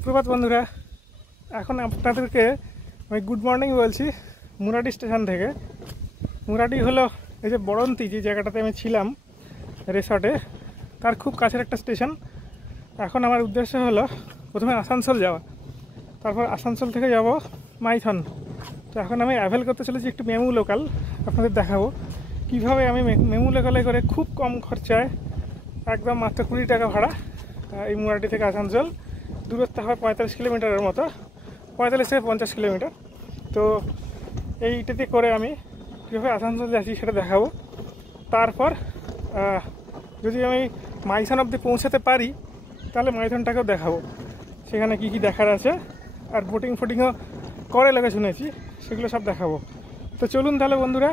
সুপ্রভাত বন্ধুরা, এখন আপনাদেরকে আমি গুড মর্নিং বলছি মুরাডি স্টেশন থেকে। মুরাডি হলো এই যে বড়ন্তি, যে জায়গাটাতে আমি ছিলাম রিসর্টে, তার খুব কাছের একটা স্টেশন। এখন আমার উদ্দেশ্য হলো প্রথমে আসানসোল যাওয়া, তারপর আসানসোল থেকে যাব মাইথন। তো এখন আমি অ্যাভেল করতে চলেছি একটু মেমু লোকাল। আপনাদের দেখাবো কীভাবে আমি মেমু লোকালে করে খুব কম খরচায় একদম মাত্র 20 টাকা ভাড়া এই মুরাডি থেকে আসানসোল। দূরত্ব হয় 45 কিলোমিটারের মতো, 45 থেকে 50 কিলোমিটার। তো এইটাতে করে আমি কীভাবে আসানসোল যাচ্ছি সেটা দেখাবো। তারপর যদি আমি মাইথন অবধি পৌঁছাতে পারি তাহলে মাইথনটাকেও দেখাবো, সেখানে কী কী দেখার আছে। আর বোটিং ফোটিংও করে লেগে শুনেছি, সেগুলো সব দেখাবো। তো চলুন তাহলে বন্ধুরা,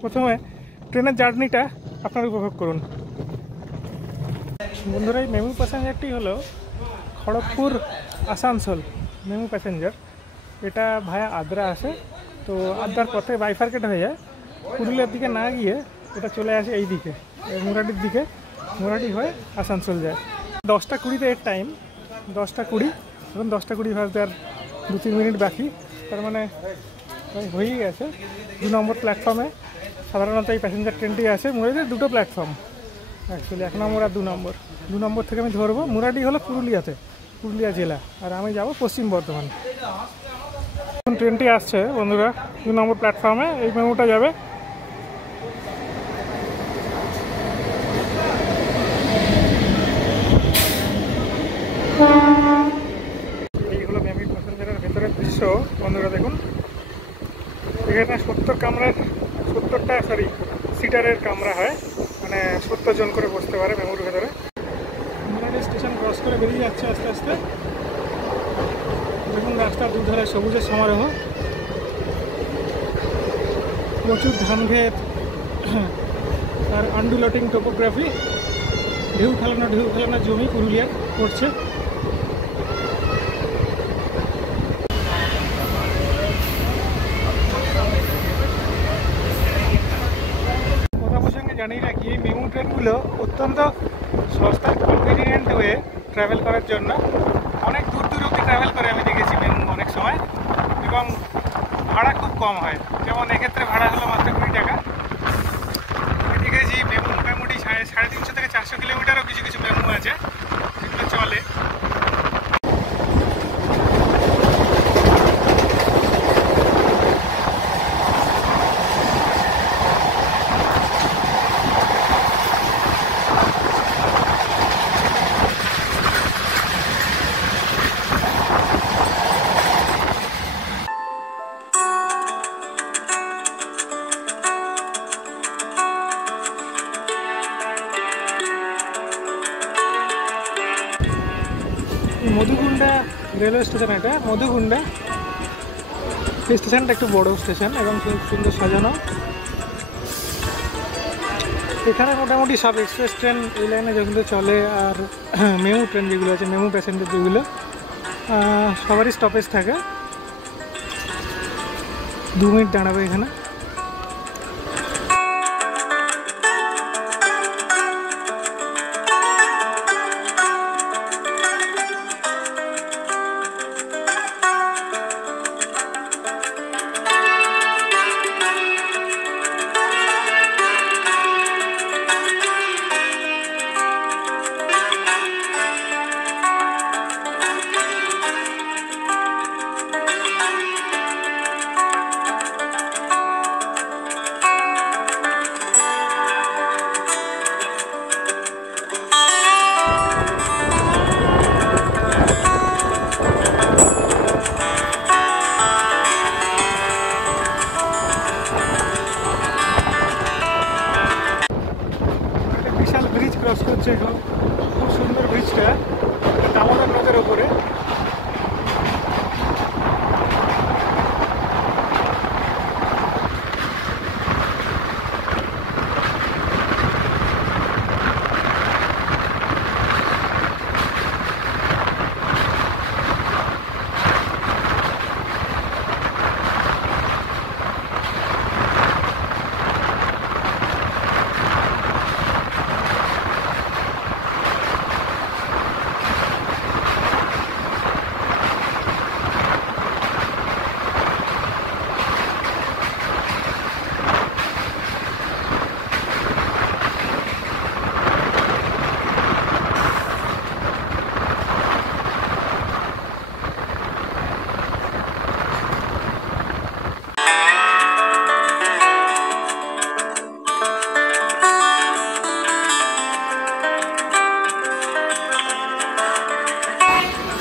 প্রথমে ট্রেনের জার্নিটা আপনারা উপভোগ করুন। বন্ধুরা, এই মেমু প্যাসেঞ্জারটি হলো খড়গপুর আসানসোল মেমু প্যাসেঞ্জার। এটা ভায়া আদ্রা আসে, তো আদ্রার পথে বাইফার্কেট হয়ে যায়, পুরুলিয়ার দিকে না গিয়ে এটা চলে আসে এই দিকে মুরাডির দিকে, মুরাডি হয়ে আসানসোল যায়। 10টা 20-তে এর টাইম, 10টা 20। এখন 10টা 20 ভাজতে আর 2-3 মিনিট বাকি, তার মানে হয়েই গেছে। 2 নম্বর প্ল্যাটফর্মে সাধারণত এই প্যাসেঞ্জার ট্রেনটি আছে। মুরাডির 2টো প্ল্যাটফর্ম অ্যাকচুয়ালি, 1 নম্বর আর 2 নম্বর। 2 নম্বর থেকে আমি ধরবো। মুরাডি হলো পুরুলিয়াতে, পুরুলিয়া জেলা, আর আমি যাব পশ্চিম বর্ধমান। এখন ট্রেনটি আসছে বন্ধুরা 2 নম্বর প্ল্যাটফর্মে, এই মেমুটা যাবে। এইগুলো মেমু প্যাসেঞ্জারের ভেতরের দৃশ্য বন্ধুরা, দেখুন। এখানে 70টা সিটারের কামরা হয়, মানে 70 জন করে বসতে পারে মেমুর ভেতরে। মুরাডি স্টেশন ক্রস করে বেরিয়ে যাচ্ছে আস্তে আস্তে। দেখুন রাস্তার দুধারে সবুজের সমারোহ, প্রচুর ধান ক্ষেত আর আন্ডুলেটিং টোপোগ্রাফি। ঢেউ খেলানো জমি পুরুলিয়ার পড়ছে। কথা প্রসঙ্গে জানিয়ে রাখি, এই মেমু ট্রেনগুলো অত্যন্ত সস্তা, কনভিনিয়েন্ট ওয়ে ট্রাভেল করার জন্য। অনেক দূর দূর অব্দি ট্রাভেল করে আমি দেখেছি মেমু অনেক সময়, এবং ভাড়া খুব কম হয়। যেমন এক্ষেত্রে ভাড়া হলো মাত্র 20 টাকা। আমি দেখেছি মেমু মোটামুটি 350 থেকে 400 কিলোমিটারও কিছু কিছু মেমু আছে যেগুলো চলে। মধুগুন্ডা রেলওয়ে স্টেশন, এটা মধুগুন্ডা। এই স্টেশনটা একটু বড় স্টেশন এবং খুব সুন্দর সাজানো। এখানে মোটামুটি সব এক্সপ্রেস ট্রেন এই লাইনে যেগুলো চলে, আর মেমু ট্রেন যেগুলো আছে, মেমু প্যাসেঞ্জার যেগুলো, সবারই স্টপেজ থাকে। 2 মিনিট দাঁড়াবে এখানে।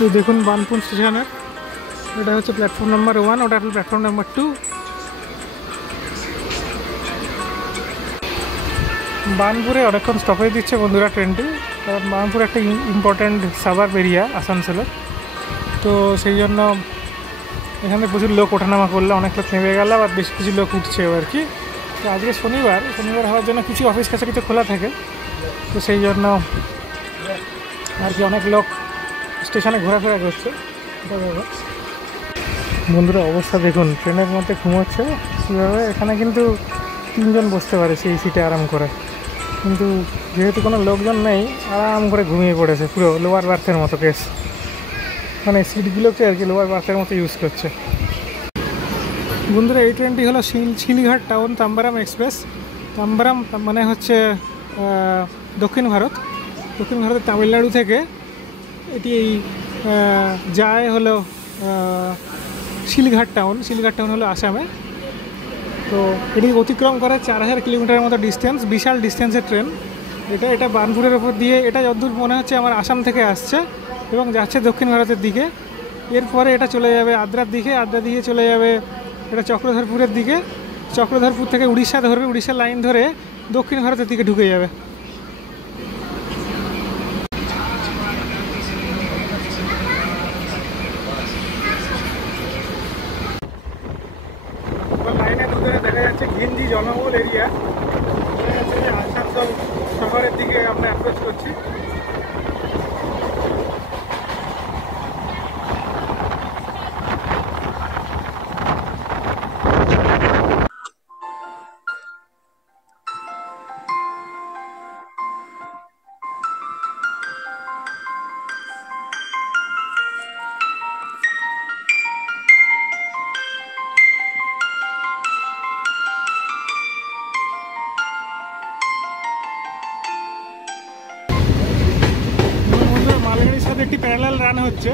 এই দেখুন বার্নপুর স্টেশনের, এটা হচ্ছে প্ল্যাটফর্ম নাম্বার 1, ওটা প্ল্যাটফর্ম নাম্বার 2। বার্নপুরে অনেকক্ষণ স্টপেজ দিচ্ছে বন্ধুরা ট্রেনটি, কারণ বার্নপুর একটা ইম্পর্ট্যান্ট সাবার্ব এরিয়া আসানসোলের, তো সেই জন্য এখানে প্রচুর লোক ওঠানামা করলে অনেক লোক নেমে গেল, আর বেশ কিছু লোক উঠছেও আর কি। তো আজকে শনিবার হওয়ার জন্য কিছু অফিস কাছারি তো খোলা থাকে, তো সেই জন্য আর কি অনেক লোক স্টেশনে ঘোরাফেরা করছে। বন্ধুরা অবস্থা দেখুন, ট্রেনের মধ্যে ঘুমোচ্ছে কীভাবে। এখানে কিন্তু 3 জন বসতে পারে সেই সিটে আরাম করে, কিন্তু যেহেতু কোনো লোকজন নেই আরাম করে ঘুমিয়ে পড়েছে, পুরো লোয়ার বার্থের মতো কেস, মানে সিটগুলোকে আর কি লোয়ার বার্থের মতো ইউজ করছে। বন্ধুরা এই ট্রেনটি হলো শিলিঘাট টাউন তাম্বারাম এক্সপ্রেস। তাম্বারাম মানে হচ্ছে দক্ষিণ ভারতের তামিলনাড়ু থেকে এটি যায় হলো শিলিঘাট টাউন হলো আসামে। তো এটি অতিক্রম করে 4000 কিলোমিটারের মতো ডিস্টেন্স, বিশাল ডিস্টেন্সের ট্রেন। এটা বার্নপুরের ওপর দিয়ে, এটা যতদূর মনে হচ্ছে আমার আসাম থেকে আসছে এবং যাচ্ছে দক্ষিণ ভারতের দিকে। এরপরে এটা চলে যাবে আদ্রার দিকে, আদ্রা দিয়ে চলে যাবে এটা চক্রধরপুরের দিকে, চক্রধরপুর থেকে উড়িষ্যা ধরবে, উড়িষ্যার লাইন ধরে দক্ষিণ ভারতের দিকে ঢুকে যাবে। লাইনের ভিতরে দেখা যাচ্ছে ঘিঞ্জি জনবহুল এরিয়া, আসানসোল শহরের দিকে আমরা অ্যাপ্রোচ করছি। মালগাড়ির সাথে একটি প্যারালাল রান হচ্ছে।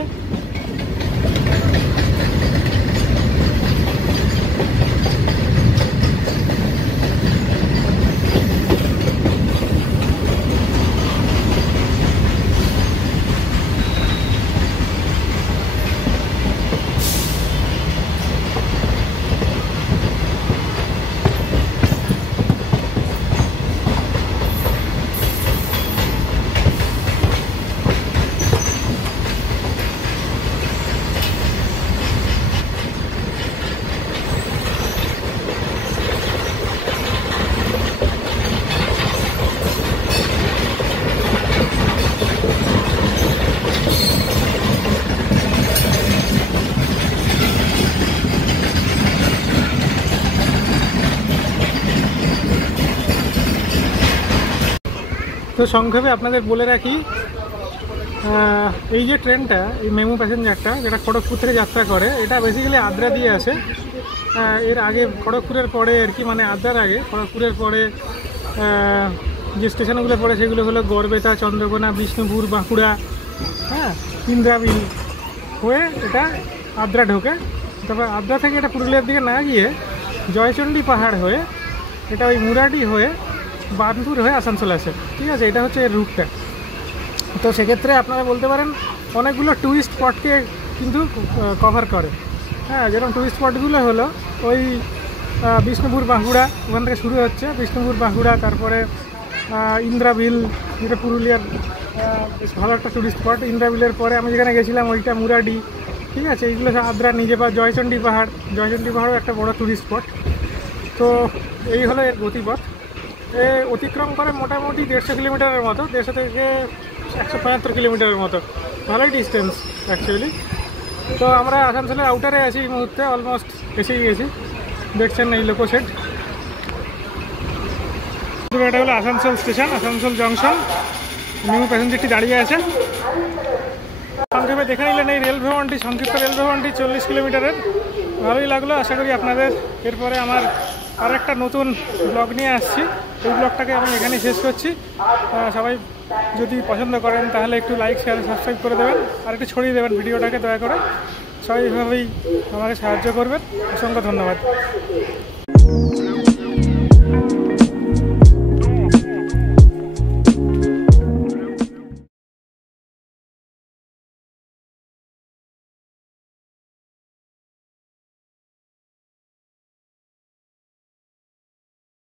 তো সংক্ষেপে আপনাদের বলে রাখি, এই যে ট্রেনটা, এই মেমু প্যাসেঞ্জারটা যেটা খড়গপুর থেকে যাত্রা করে, এটা বেসিক্যালি আদ্রা দিয়ে আসে। এর আগে খড়গপুরের পরে আর কি, মানে আদ্রার আগে খড়গপুরের পরে যে স্টেশনগুলো পড়ে সেগুলো হলো গড়বেতা, চন্দ্রকোনা, বিষ্ণুপুর, বাঁকুড়া, হ্যাঁ, ইন্দ্রাবিল হয়ে এটা আদ্রা ঢোকে। তারপর আদ্রা থেকে এটা পুরুলিয়ার দিকে না গিয়ে জয়চণ্ডী পাহাড় হয়ে এটা ওই মুরাডি হয়ে বার্নপুর হয়ে আসানসোল আসে, ঠিক আছে। এটা হচ্ছে এর রুটটা। তো সেক্ষেত্রে আপনারা বলতে পারেন অনেকগুলো ট্যুরিস্ট স্পটকে কিন্তু কভার করে, হ্যাঁ। যেরকম ট্যুরিস্ট স্পটগুলো হলো ওই বিষ্ণুপুর, বাঁকুড়া, ওখান থেকে শুরু হচ্ছে বিষ্ণুপুর, বাঁকুড়া, তারপরে ইন্দ্রাবিল, যেটা পুরুলিয়ার বেশ ভালো একটা ট্যুরিস্ট স্পট। ইন্দ্রাবিলের পরে আমি যেখানে গেছিলাম ওইটা মুরাডি, ঠিক আছে। এইগুলো আদ্রা নিজে বা জয়চণ্ডী পাহাড়ও একটা বড় ট্যুরিস্ট স্পট। তো এই হলো এর গতিপথ। অতিক্রম করে মোটামুটি 150 কিলোমিটারের মতো, 150 থেকে 175 কিলোমিটারের মতো, ভালোই ডিস্টেন্স অ্যাকচুয়ালি। তো আমরা আসানসোলের আউটারে আছি এই মুহূর্তে, অলমোস্ট এসেই গেছি। দেখছেন এই লোকো সেট। এটা হলো Asansol station, Asansol junction, new প্যাসেঞ্জারটি দাঁড়িয়ে আছে। সংক্ষেপে দেখে নিলেন এই সংক্ষিপ্ত রেল ভ্রমণটি 40 কিলোমিটারের। ভালোই লাগলো, আশা করি আপনাদের। এরপরে আমার আর একটা নতুন ব্লগ নিয়ে আসছি, এই ব্লগটাকে আমি এখানেই শেষ করছি। সবাই যদি পছন্দ করেন তাহলে একটু লাইক, শেয়ার, সাবস্ক্রাইব করে দেবেন, আর একটু ছড়িয়ে দেবেন ভিডিওটাকে দয়া করে। সবাই এভাবেই আমাকে সাহায্য করবেন। অসংখ্য ধন্যবাদ।